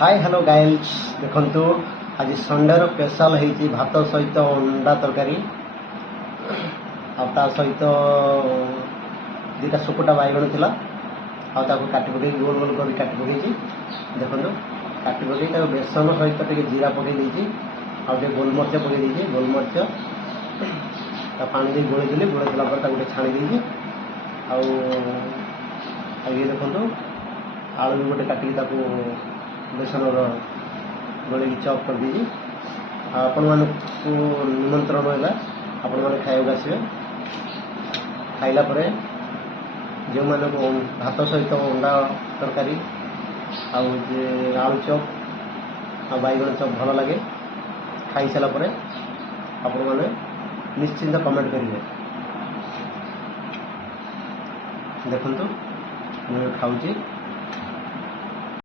hi hello guys देखंतु आज Sunday रो special हेची भात सहित अंडा तरकारी आ सहित दुटा सुकुटा बैगण थिला काटी पकई गोल गोल कर काटी पकई देखो काटी पकई बेसन सहित टे जीरा पकई आगे गोलमरीच पकई गोलमरीच पानी दे गोलैली गोलैला छाणी ये देखो आलू भी गोटे काटिक बेसन गोल चॉप कर दी आपण मानू निमंत्रण है आपण मैंने खाइबा आसवे खाइला जो मानक भात सहित अंडा तरकारी आलू चॉप बैगन चॉप भल लगे खाई सारा आपण मैंने निश्चिंत कमेंट करेंगे देखो मुझे खाऊँ